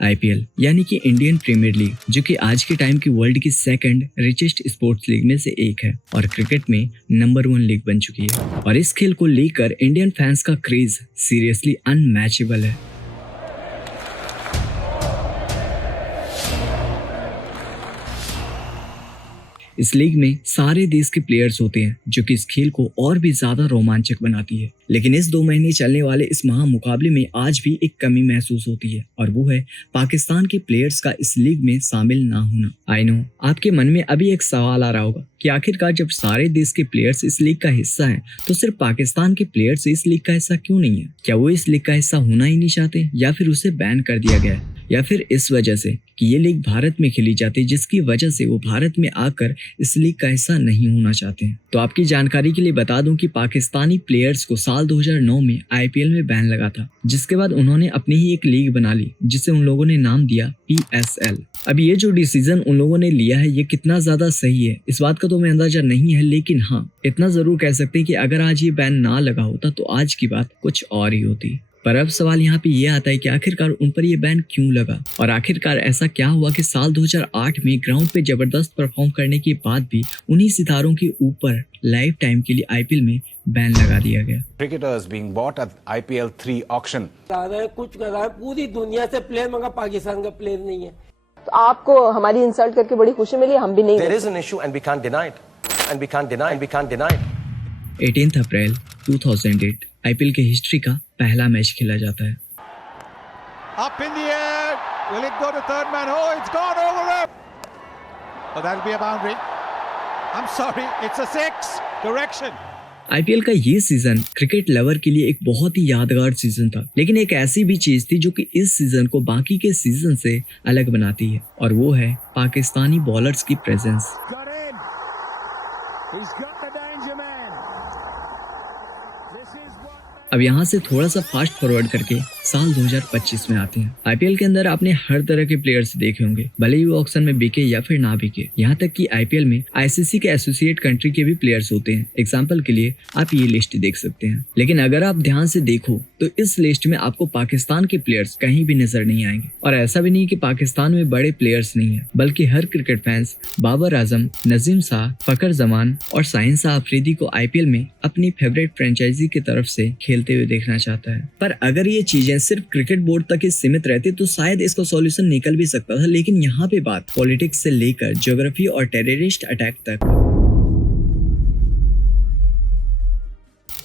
IPL यानी कि Indian premiere league, जो कि आज के टाइम की वर्ल्ड की सेकंड रिचेस्ट स्पोर्ट्स लीग में से एक है और क्रिकेट में नंबर 1 लीग बन चुकी है। और इस खेल को लेकर इंडियन फैंस का क्रेज सीरियसली अनमैचेबल है। इस लीग में सारे देश के प्लेयर्स होते हैं, जो कि इस खेल को और भी ज्यादा रोमांचक बनाती है। लेकिन इस 2 महीने चलने वाले इस महामुकाबले में आज भी एक कमी महसूस होती है, और वो है पाकिस्तान के प्लेयर्स का इस लीग में शामिल ना होना। आई नो आपके मन में अभी एक सवाल आ रहा होगा कि आखिरकार जब सारे देश के प्लेयर्स इस लीग का हिस्सा हैं, तो सिर्फ पाकिस्तान के प्लेयर्स इस लीग का हिस्सा क्यों नहीं है? क्या वो इस लीग का हिस्सा होना ही नहीं चाहते, या फिर उसे बैन कर दिया गया है, या फिर इस वजह से कि ये लीग भारत में खेली जाती है, जिसकी वजह से वो भारत में आकर इस लीग का हिस्सा नहीं होना चाहते हैं। तो आपकी जानकारी के लिए बता दूं कि पाकिस्तानी प्लेयर्स को साल 2009 में आईपीएल में बैन लगा था, जिसके बाद उन्होंने अपनी ही एक लीग बना ली, जिसे उन लोगों ने नाम दिया PSL। अब ये जो डिसीजन उन लोगों ने लिया है, ये कितना ज्यादा सही है इस बात का तो हमें अंदाजा नहीं है, लेकिन हाँ इतना जरूर कह सकते हैं कि अगर आज ये बैन ना लगा होता तो आज की बात कुछ और ही होती। पर अब सवाल यहाँ पे ये आता है कि आखिरकार उन पर ये बैन क्यों लगा, और आखिरकार ऐसा क्या हुआ कि साल 2008 में ग्राउंड पे जबरदस्त परफॉर्म करने के बाद भी उन्हीं सितारों के ऊपर लाइफ टाइम के लिए आईपीएल में बैन लगा दिया गया। Cricketers being bought at IPL 3 auction. कुछ कर रहा है, पूरी दुनिया से प्लेयर मंगा, पाकिस्तान का प्लेयर नहीं है। तो आपको हमारी इंसल्ट करके बड़ी खुशी मिली, हम भी नहीं। There is an issue and we can't deny it. And we can't deny it. We can't deny it. 18 April 2008 IPL की हिस्ट्री का पहला मैच खेला जाता है। Up in the air, will it go to third man? Oh, it's gone over him. Oh, that'll be a boundary. I'm sorry, it's a 6. Correction. IPL का ये season cricket lover के लिए एक बहुत ही यादगार सीजन था, लेकिन एक ऐसी भी चीज थी जो कि इस सीजन को बाकी के सीजन से अलग बनाती है, और वो है पाकिस्तानी बॉलर्स की presence. Got in. He's got the danger man. This is what. अब यहाँ से थोड़ा सा फास्ट फॉरवर्ड करके साल 2025 में आते हैं। आईपीएल के अंदर आपने हर तरह के प्लेयर्स देखे होंगे, भले ही वो ऑक्शन में बिके या फिर ना बिके। यहाँ तक कि आईपीएल में आईसीसी के एसोसिएट कंट्री के भी प्लेयर्स होते हैं। एग्जांपल के लिए आप ये लिस्ट देख सकते हैं। लेकिन अगर आप ध्यान से देखो तो इस लिस्ट में आपको पाकिस्तान के प्लेयर्स कहीं भी नजर नहीं आएंगे। और ऐसा भी नहीं कि पाकिस्तान में बड़े प्लेयर्स नहीं है, बल्कि हर क्रिकेट फैंस बाबर आजम, नजीम शाह, फकर जमान और शाहीन शाह अफरीदी को आईपीएल में अपनी फेवरेट फ्रेंचाइजी की तरफ से खेलते हुए देखना चाहता है। पर अगर ये चीजें सिर्फ क्रिकेट बोर्ड तक ही सीमित रहती तो शायद इसका सॉल्यूशन निकल भी सकता था, लेकिन यहाँ पे बात पॉलिटिक्स से लेकर ज्योग्राफी और टेररिस्ट अटैक तक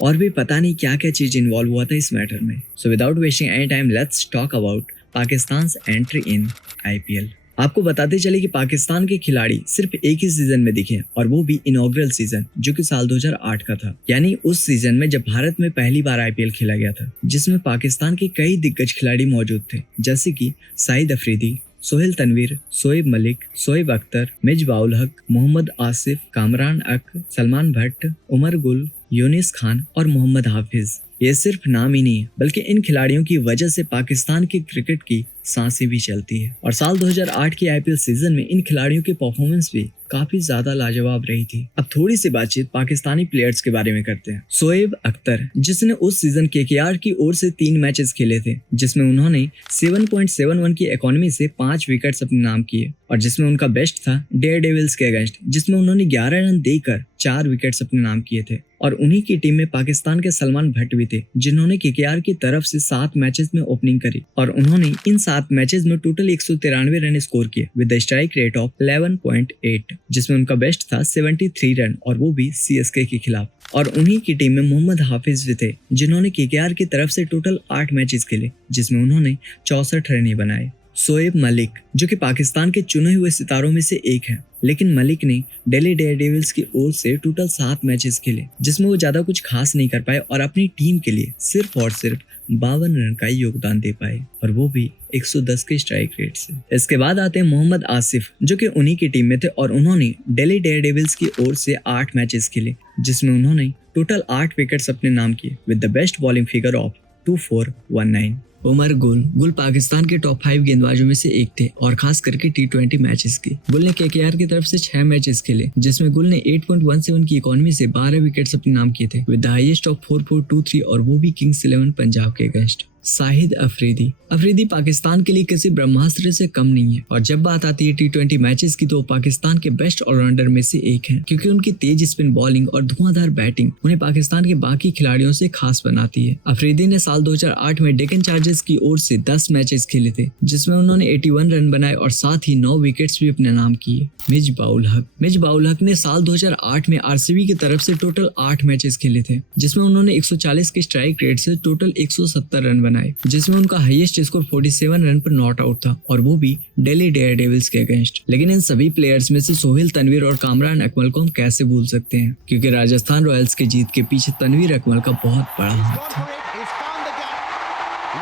और भी पता नहीं क्या क्या चीज इन्वॉल्व हुआ था इस मैटर में। So without wasting any time let's talk about Pakistan's entry in IPL. आपको बताते चले कि पाकिस्तान के खिलाड़ी सिर्फ एक ही सीजन में दिखे, और वो भी इनॉग्रल सीजन, जो कि साल 2008 का था। यानी उस सीजन में जब भारत में पहली बार आईपीएल खेला गया था, जिसमें पाकिस्तान के कई दिग्गज खिलाड़ी मौजूद थे, जैसे कि शाहिद अफरीदी, सोहेल तनवीर, शोएब मलिक, शोएब अख्तर, मिसबाउल हक, मोहम्मद आसिफ, कामरान अक, सलमान भट्ट, उमर गुल, यूनिस खान और मोहम्मद हाफिज। ये सिर्फ नाम ही नहीं है, बल्कि इन खिलाड़ियों की वजह से पाकिस्तान की क्रिकेट की सांसें भी चलती है। और साल 2008 की आईपीएल सीजन में इन खिलाड़ियों की परफॉर्मेंस भी काफी ज्यादा लाजवाब रही थी। अब थोड़ी सी बातचीत पाकिस्तानी प्लेयर्स के बारे में करते हैं। शोएब अख्तर, जिसने उस सीजन केकेआर की ओर से 3 मैचेस खेले थे, जिसमें उन्होंने 7.71 की इकोनॉमी से 5 विकेट्स अपने नाम किए, और जिसमें उनका बेस्ट था डेयरडेविल्स के अगेंस्ट, जिसमें उन्होंने 11 रन देकर 4 विकेट्स अपने नाम किए थे। और उन्हीं की टीम में पाकिस्तान के सलमान भट्ट भी थे, जिन्होंने केकेआर की तरफ से 7 मैचेस में ओपनिंग करी, और उन्होंने इन 7 मैचेस में टोटल 193 रन स्कोर किए with the strike rate of 11.8, जिसमें उनका बेस्ट था 73 रन, और वो भी सीएसके के खिलाफ। और उन्हीं की टीम में मोहम्मद हाफिज भी थे, जिन्होंने केकेआर की तरफ से टोटल 8 मैचेस खेले, जिसमें उन्होंने 64 रन ही बनाए। शोएब मलिक, जो कि पाकिस्तान के चुने हुए सितारों में से एक है, लेकिन मलिक ने दिल्ली डेयरडेविल्स की ओर से टोटल 7 मैचेस खेले, जिसमें वो ज्यादा कुछ खास नहीं कर पाए और अपनी टीम के लिए सिर्फ और सिर्फ 52 रन का योगदान दे पाए, और वो भी 110 के स्ट्राइक रेट से। इसके बाद आते हैं मोहम्मद आसिफ, जो कि उन्हीं की टीम में थे, और उन्होंने दिल्ली डेयरडेविल्स की ओर से 8 मैचेस खेले, जिसमें उन्होंने टोटल 8 विकेट्स अपने नाम किए with the best bowling figure of 2419। Umar Gul Pakistan के टॉप 5 गेंदबाजों में से एक थे, और खास करके T20 मैचेस की। गुल ने केकेआर की तरफ से 6 मैचेस खेले, जिसमें गुल ने 8.17 की इकोनॉमी से 12 विकेट्स अपने नाम किए थे विद द हाईएस्ट ऑफ 4423, और वो भी किंग्स 11 पंजाब के अगेंस्ट। शाहिद अफरीदी। अफरीदी पाकिस्तान के लिए किसी ब्रह्मास्त्र से कम नहीं है और जब बात आती है T20 मैचेस की तो पाकिस्तान के बेस्ट ऑलराउंडर में से एक हैं, क्योंकि उनकी तेज स्पिन बॉलिंग और धुआंधार बैटिंग उन्हें पाकिस्तान के बाकी खिलाड़ियों से खास बनाती है। अफरीदी ने साल 2008 में डेक्कन चार्जर्स की ओर से 10 मैचेस खेले थे, जिसमें उन्होंने 81 रन बनाए और साथ ही 9 विकेट्स भी अपने नाम किए। मिजबाउल हक ने साल 2008 में आरसीबी की तरफ से टोटल 8 मैचेस खेले थे, जिसमें उन्होंने 140 के स्ट्राइक रेट से टोटल 170 रन बनाए, जिसमें उनका हाईएस्ट स्कोर 47 रन पर नॉट आउट था और वो भी दिल्ली डेयरडेविल्स के अगेंस्ट। लेकिन इन सभी प्लेयर्स में से सोहेल तनवीर और कामरान अकमल को हम कैसे भूल सकते हैं, क्योंकि राजस्थान रॉयल्स की जीत के पीछे तनवीर अकमल का बहुत बड़ा हाथ था।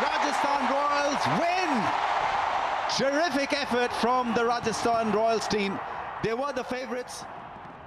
Rajasthan Royals win! Terrific effort from the Rajasthan Royals team. They were the favourites,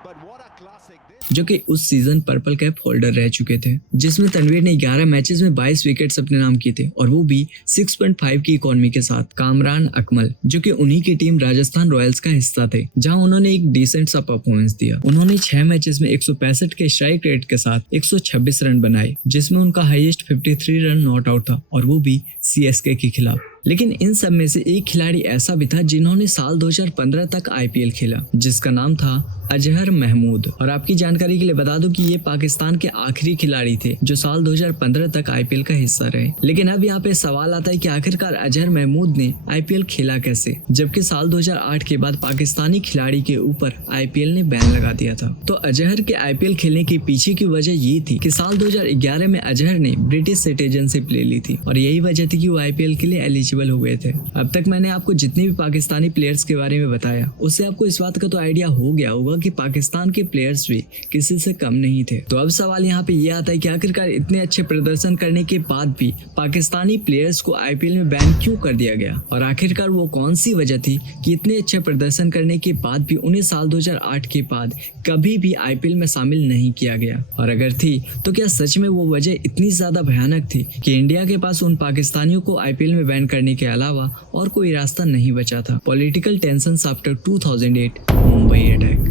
but what a classic this. जो कि उस सीजन पर्पल कैप होल्डर रह चुके थे, जिसमें तनवीर ने 11 मैचेस में 22 विकेट्स अपने नाम किए थे और वो भी 6.5 की इकोनॉमी के साथ। कामरान अकमल जो कि उन्हीं की टीम राजस्थान रॉयल्स का हिस्सा थे, जहां उन्होंने एक डिसेंट सा परफॉर्मेंस दिया। उन्होंने 6 मैचेस में 165 के स्ट्राइक रेट के साथ 126 रन बनाए, जिसमें उनका हाईएस्ट 53 रन नॉट आउट था और वो भी सीएसके के खिलाफ। लेकिन इन सब में से एक खिलाड़ी ऐसा भी था जिन्होंने साल 2015 तक आईपीएल खेला, जिसका नाम था अजहर महमूद। और आपकी जानकारी के लिए बता दूं कि ये पाकिस्तान के आखिरी खिलाड़ी थे जो साल 2015 तक आईपीएल का हिस्सा रहे। लेकिन अब यहाँ पे सवाल आता है कि आखिरकार अजहर महमूद ने आईपीएल खेला कैसे, जबकि साल 2008 के बाद पाकिस्तानी खिलाड़ी के ऊपर आईपीएल ने बैन लगा दिया था। तो अजहर के आईपीएल खेलने के पीछे की वजह ये थी कि साल 2011 में अजहर ने ब्रिटिश सिटीजनशिप ले ली थी और यही वजह थी कि वो आईपीएल के लिए एलिजिबल हो गए थे। अब तक मैंने आपको जितने भी पाकिस्तानी प्लेयर्स के बारे में बताया, उससे आपको इस बात का तो आइडिया हो गया होगा कि पाकिस्तान के प्लेयर्स भी किसी से कम नहीं थे। तो अब सवाल यहाँ पे ये आता है कि आखिरकार इतने अच्छे प्रदर्शन करने के बाद भी पाकिस्तानी प्लेयर्स को आईपीएल में बैन क्यों कर दिया गया, और आखिरकार वो कौन सी वजह थी कि इतने अच्छे प्रदर्शन करने के बाद भी उन्हें साल 2008 के बाद कभी भी आईपीएल में शामिल नहीं किया गया, और अगर थी तो क्या सच में वो वजह इतनी ज्यादा भयानक थी कि इंडिया के पास उन पाकिस्तानियों को आईपीएल में बैन करने के अलावा और कोई रास्ता नहीं बचा था। Political tensions after 2008 Mumbai attack.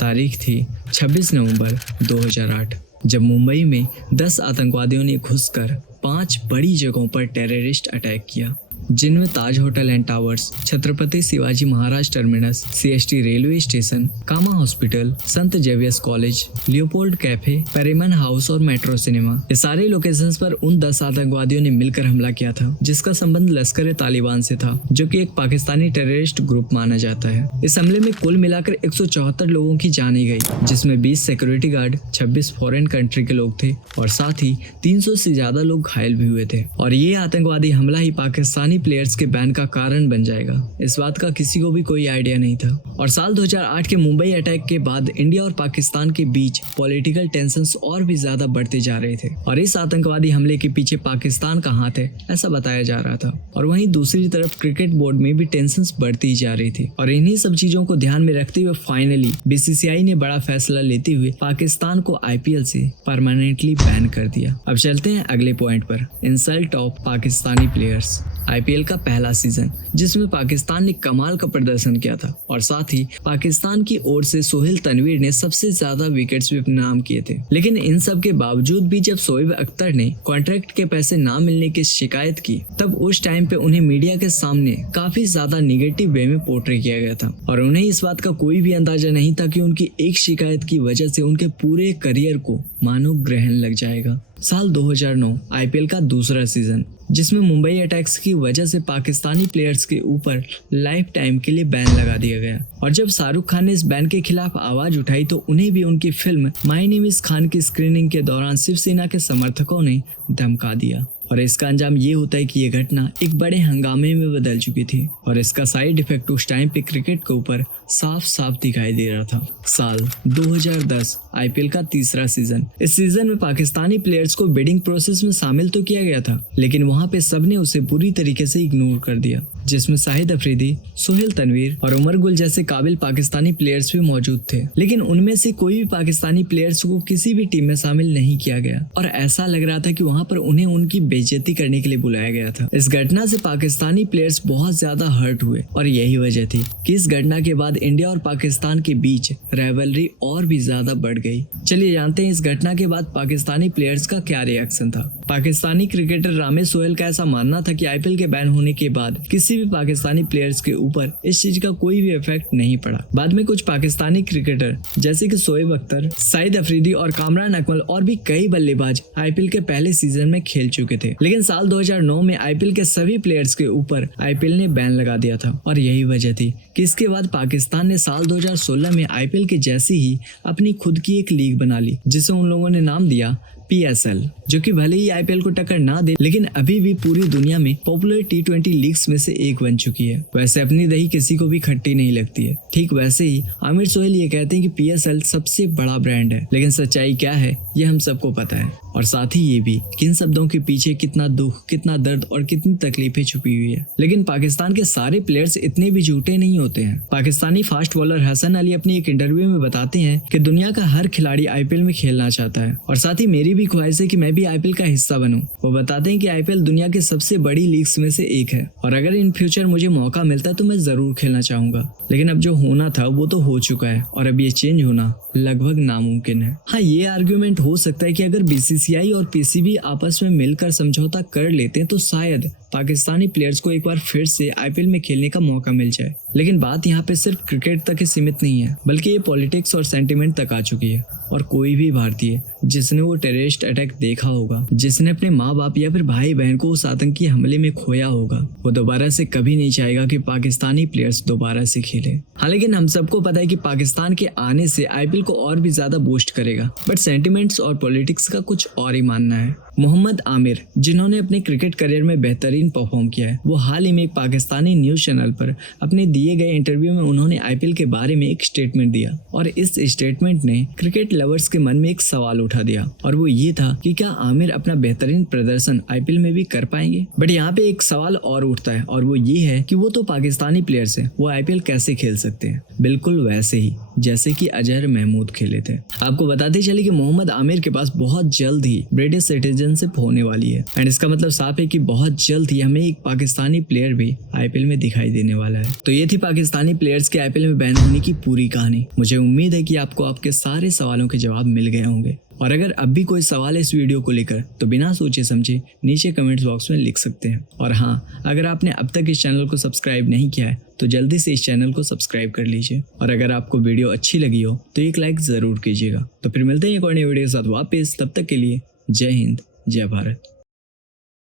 तारीख थी 26 नवंबर 2008, जब मुंबई में 10 आतंकवादियों ने घुसकर 5 बड़ी जगहों पर टेररिस्ट अटैक किया, जिनमें Taj hotel and towers, Chhatrapati Shivaji Maharaj terminus, CST railway station, Cama hospital, संत जेवियर्स कॉलेज, लियोपोल्ड कैफे, पेरिमन हाउस और मेट्रो सिनेमा। ये सारे लोकेशंस पर उन 10 आतंकवादियों ने मिलकर हमला किया था, जिसका संबंध लश्कर तालिबान से था, जो कि एक पाकिस्तानी टेररिस्ट ग्रुप माना जाता है। इस हमले में कुल मिलाकर 174 लोगों की जाने गई, जिसमें 20 सिक्योरिटी गार्ड, 26 फॉरेन कंट्री के लोग थे और साथ ही 300 से ज्यादा लोग घायल भी हुए थे। और ये आतंकवादी हमला ही पाकिस्तानी प्लेयर्स के बैन का कारण बन जाएगा, इस बात का किसी को भी कोई आइडिया नहीं था। और साल 2008 के मुंबई अटैक के बाद इंडिया और पाकिस्तान के बीच पॉलिटिकल टेंशंस और भी ज्यादा बढ़ते जा रहे थे और इस आतंकवादी हमले के पीछे पाकिस्तान का हाथ है ऐसा बताया जा रहा था। और वहीं दूसरी तरफ क्रिकेट बोर्ड में भी टेंशंस बढ़ती जा रही थी और इन्हीं सब चीजों को ध्यान में रखते हुए फाइनली बीसीसीआई ने बड़ा फैसला लेते हुए पाकिस्तान को आईपीएल से परमानेंटली बैन कर दिया। अब चलते हैं अगले पॉइंट पर, insult of Pakistani players. IPL का पहला सीजन जिसमें पाकिस्तान ने कमाल का प्रदर्शन किया था और साथ ही पाकिस्तान की ओर से सोहेल तनवीर ने सबसे ज्यादा विकेट्स भी अपने नाम किए थे। लेकिन इन सब के बावजूद भी जब शोएब अख्तर ने कॉन्ट्रैक्ट के पैसे ना मिलने की शिकायत की, तब उस टाइम पे उन्हें मीडिया के सामने काफी ज्यादा निगेटिव वे में पोर्ट्रे किया गया था और उन्हें इस बात का कोई भी अंदाजा नहीं था कि उनकी एक शिकायत की वजह से उनके पूरे करियर को मानो ग्रहण लग जाएगा। साल 2009 आईपीएल का दूसरा सीजन, जिसमें मुंबई अटैक्स की वजह से पाकिस्तानी प्लेयर्स के ऊपर लाइफ टाइम के लिए बैन लगा दिया गया। और जब शाहरुख खान ने इस बैन के खिलाफ आवाज उठाई तो उन्हें भी उनकी film my name is Khan की स्क्रीनिंग के दौरान शिवसेना के समर्थकों ने धमका दिया और इसका अंजाम ये होता है कि ये घटना एक बड़े हंगामे में बदल चुकी थी और इसका साइड इफेक्ट उस टाइम पे क्रिकेट के ऊपर साफ साफ दिखाई दे रहा था। साल 2010 आईपीएल का तीसरा सीजन। इस सीजन में पाकिस्तानी प्लेयर्स को बिडिंग प्रोसेस में शामिल तो किया गया था, लेकिन वहां पे सबने उसे बुरी तरीके से इग्नोर कर दिया, जिसमें शाहिद अफरीदी, सोहेल तनवीर और उमर गुल जैसे काबिल पाकिस्तानी प्लेयर्स भी मौजूद थे। लेकिन उनमें से कोई भी पाकिस्तानी प्लेयर्स को किसी भी टीम में शामिल नहीं किया गया और ऐसा लग रहा था कि वहां पर उन्हें उनकी बेइज्जती करने के लिए बुलाया गया था। इस घटना से पाकिस्तानी प्लेयर्स बहुत ज्यादा हर्ट हुए और यही वजह थी कि इस घटना के बाद इंडिया और पाकिस्तान के बीच राइवलरी और भी ज्यादा बढ़ गई। चलिए जानते हैं इस घटना के बाद पाकिस्तानी प्लेयर्स का क्या रिएक्शन था। पाकिस्तानी क्रिकेटर रामेश सोहेल का ऐसा मानना था कि आईपीएल के बैन होने के बाद किसी भी पाकिस्तानी प्लेयर्स के ऊपर इस चीज का कोई भी इफेक्ट नहीं पड़ा। बाद में कुछ पाकिस्तानी क्रिकेटर जैसे कि शोएब अख्तर, सईद अफरीदी और कामरान अकमल और भी कई बल्लेबाज आईपीएल के पहले सीजन में खेल चुके थे, लेकिन साल 2009 में आईपीएल के सभी प्लेयर्स के ऊपर आईपीएल ने बैन लगा दिया था और यही वजह थी कि इसके बाद पाकिस्तान ने साल 2016 में आईपीएल के जैसी ही अपनी खुद की एक लीग बना ली जिसे उन लोगों ने नाम दिया PSL, जो कि भले ही आईपीएल को टक्कर ना दे लेकिन अभी भी पूरी दुनिया में पॉपुलर T20 लीग्स में से एक बन चुकी है। वैसे अपनी दही किसी को भी खट्टी नहीं लगती है, ठीक वैसे ही आमिर सोहेल ये कहते हैं कि PSL सबसे बड़ा ब्रांड है, लेकिन सच्चाई क्या है ये हम सबको पता है। और साथ ही ये भी कि इन शब्दों के पीछे कितना दुख, कितना दर्द और कितनी तकलीफें छुपी हुई है। लेकिन पाकिस्तान के सारे प्लेयर्स इतने भी झूठे नहीं होते हैं। पाकिस्तानी फास्ट बॉलर हसन अली अपनी एक इंटरव्यू में बताते हैं कि दुनिया का हर खिलाड़ी आईपीएल में खेलना चाहता है और साथ ही मेरी भी ख्वाहिश है कि मैं भी आईपीएल का हिस्सा बनूं। वो बताते हैं कि आईपीएल दुनिया की सबसे बड़ी लीग्स में से एक है और अगर इन फ्यूचर मुझे मौका मिलता है तो मैं जरूर खेलना चाहूंगा, लेकिन अब जो होना था वो तो हो चुका है और अब ये चेंज होना लगभग नामुमकिन है। हाँ, ये आर्ग्यूमेंट हो सकता है कि अगर बीसीसीआई और पीसीबी आपस में मिलकर समझौता कर लेते हैं तो शायद पाकिस्तानी प्लेयर्स को एक बार फिर से आईपीएल में खेलने का मौका मिल जाए, लेकिन बात यहाँ पे सिर्फ क्रिकेट तक ही सीमित नहीं है बल्कि ये पॉलिटिक्स और सेंटिमेंट तक आ चुकी है। और कोई भी भारतीय जिसने वो टेररिस्ट अटैक देखा होगा, जिसने अपने माँ बाप या फिर भाई बहन को उस आतंकी हमले में खोया होगा, वो दोबारा से कभी नहीं चाहेगा कि पाकिस्तानी प्लेयर्स दोबारा से खेले। हाँ, लेकिन हम सबको पता है कि पाकिस्तान के आने से आईपीएल को और भी ज्यादा बूस्ट करेगा, बट सेंटिमेंट्स और पॉलिटिक्स का कुछ और ही मानना है। मोहम्मद आमिर, जिन्होंने अपने क्रिकेट करियर में बेहतरीन परफॉर्म किया है, वो हाल ही में एक पाकिस्तानी न्यूज चैनल पर अपने दिए गए इंटरव्यू में उन्होंने आईपीएल के बारे में एक स्टेटमेंट दिया और इस स्टेटमेंट ने क्रिकेट लवर्स के मन में एक सवाल उठा दिया और वो ये था कि क्या आमिर अपना बेहतरीन प्रदर्शन आईपीएल में भी कर पाएंगे। बट यहाँ पे एक सवाल और उठता है और वो ये है कि वो तो पाकिस्तानी प्लेयर्स है, वो आईपीएल कैसे खेल सकते हैं? बिल्कुल वैसे ही जैसे कि अजहर महमूद खेले थे। आपको बताते चले कि मोहम्मद आमिर के पास बहुत जल्द ही ब्रिटिश सिटीजनशिप होने वाली है एंड इसका मतलब साफ है कि बहुत जल्द ही हमें एक पाकिस्तानी प्लेयर भी आईपीएल में दिखाई देने वाला है। तो ये थी पाकिस्तानी प्लेयर्स के आईपीएल में बैन होने की पूरी कहानी। मुझे उम्मीद है कि आपको आपके सारे सवालों के जवाब मिल गए होंगे और अगर अब भी कोई सवाल है इस वीडियो को लेकर तो बिना सोचे समझे नीचे कमेंट्स बॉक्स में लिख सकते हैं। और हाँ, अगर आपने अब तक इस चैनल को सब्सक्राइब नहीं किया है तो जल्दी से इस चैनल को सब्सक्राइब कर लीजिए और अगर आपको वीडियो अच्छी लगी हो तो एक लाइक जरूर कीजिएगा। तो फिर मिलते हैं एक और नई वीडियो के साथ वापस, तब तक के लिए जय हिंद, जय भारत।